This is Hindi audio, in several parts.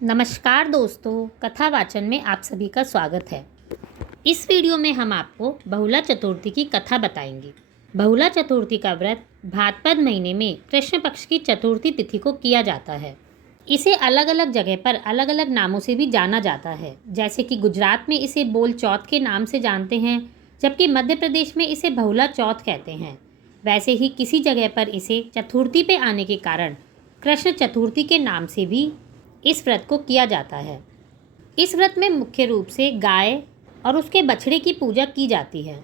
नमस्कार दोस्तों, कथा वाचन में आप सभी का स्वागत है। इस वीडियो में हम आपको बहुला चतुर्थी की कथा बताएंगे। बहुला चतुर्थी का व्रत भाद्रपद महीने में कृष्ण पक्ष की चतुर्थी तिथि को किया जाता है। इसे अलग अलग जगह पर अलग अलग नामों से भी जाना जाता है, जैसे कि गुजरात में इसे बोल चौथ के नाम से जानते हैं, जबकि मध्य प्रदेश में इसे बहुला चौथ कहते हैं। वैसे ही किसी जगह पर इसे चतुर्थी पे आने के कारण कृष्ण चतुर्थी के नाम से भी इस व्रत को किया जाता है। इस व्रत में मुख्य रूप से गाय और उसके बछड़े की पूजा की जाती है।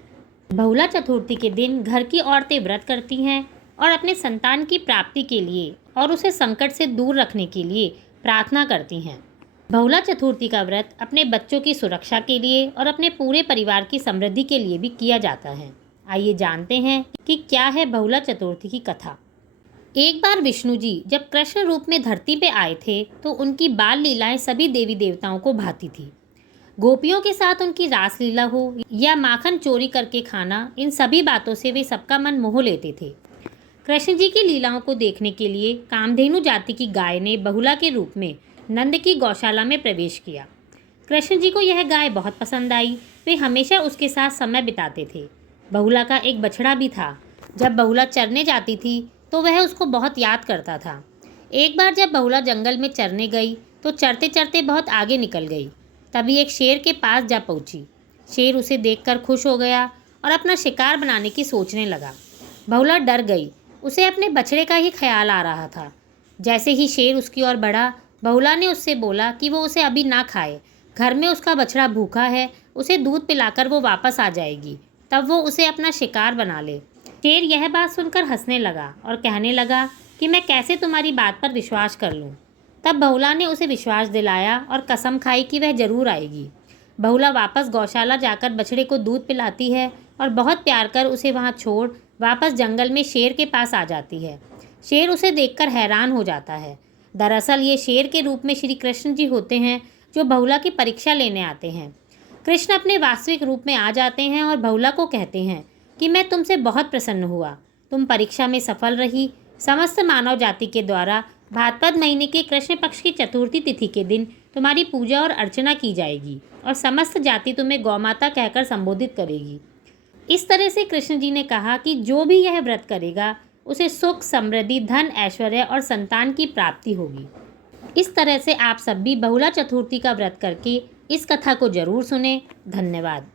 बहुला चतुर्थी के दिन घर की औरतें व्रत करती हैं और अपने संतान की प्राप्ति के लिए और उसे संकट से दूर रखने के लिए प्रार्थना करती हैं। बहुला चतुर्थी का व्रत अपने बच्चों की सुरक्षा के लिए और अपने पूरे परिवार की समृद्धि के लिए भी किया जाता है। आइए जानते हैं कि क्या है बहुला चतुर्थी की कथा। एक बार विष्णु जी जब कृष्ण रूप में धरती पे आए थे तो उनकी बाल लीलाएं सभी देवी देवताओं को भाती थी। गोपियों के साथ उनकी रास लीला हो या माखन चोरी करके खाना, इन सभी बातों से वे सबका मन मोह लेते थे। कृष्ण जी की लीलाओं को देखने के लिए कामधेनु जाति की गाय ने बहुला के रूप में नंद की गौशाला में प्रवेश किया। कृष्ण जी को यह गाय बहुत पसंद आई। वे हमेशा उसके साथ समय बिताते थे। बहुला का एक बछड़ा भी था। जब बहुला चरने जाती थी तो वह उसको बहुत याद करता था। एक बार जब बहुला जंगल में चरने गई तो चरते चरते बहुत आगे निकल गई। तभी एक शेर के पास जा पहुंची। शेर उसे देखकर खुश हो गया और अपना शिकार बनाने की सोचने लगा। बहुला डर गई। उसे अपने बछड़े का ही ख्याल आ रहा था। जैसे ही शेर उसकी ओर बढ़ा, बहुला ने उससे बोला कि वो उसे अभी ना खाए। घर में उसका बछड़ा भूखा है, उसे दूध पिलाकर वो वापस आ जाएगी, तब वो उसे अपना शिकार बना ले। शेर यह बात सुनकर हंसने लगा और कहने लगा कि मैं कैसे तुम्हारी बात पर विश्वास कर लूं। तब बहुला ने उसे विश्वास दिलाया और कसम खाई कि वह जरूर आएगी। बहुला वापस गौशाला जाकर बछड़े को दूध पिलाती है और बहुत प्यार कर उसे वहां छोड़ वापस जंगल में शेर के पास आ जाती है। शेर उसे देखकर हैरान हो जाता है। दरअसल ये शेर के रूप में श्री कृष्ण जी होते हैं, जो बहुला की परीक्षा लेने आते हैं। कृष्ण अपने वास्तविक रूप में आ जाते हैं और बहुला को कहते हैं कि मैं तुमसे बहुत प्रसन्न हुआ। तुम परीक्षा में सफल रही। समस्त मानव जाति के द्वारा भाद्रपद महीने के कृष्ण पक्ष की चतुर्थी तिथि के दिन तुम्हारी पूजा और अर्चना की जाएगी और समस्त जाति तुम्हें गौमाता कहकर संबोधित करेगी। इस तरह से कृष्ण जी ने कहा कि जो भी यह व्रत करेगा उसे सुख, समृद्धि, धन, ऐश्वर्य और संतान की प्राप्ति होगी। इस तरह से आप सब भी बहुला चतुर्थी का व्रत करके इस कथा को जरूर सुने। धन्यवाद।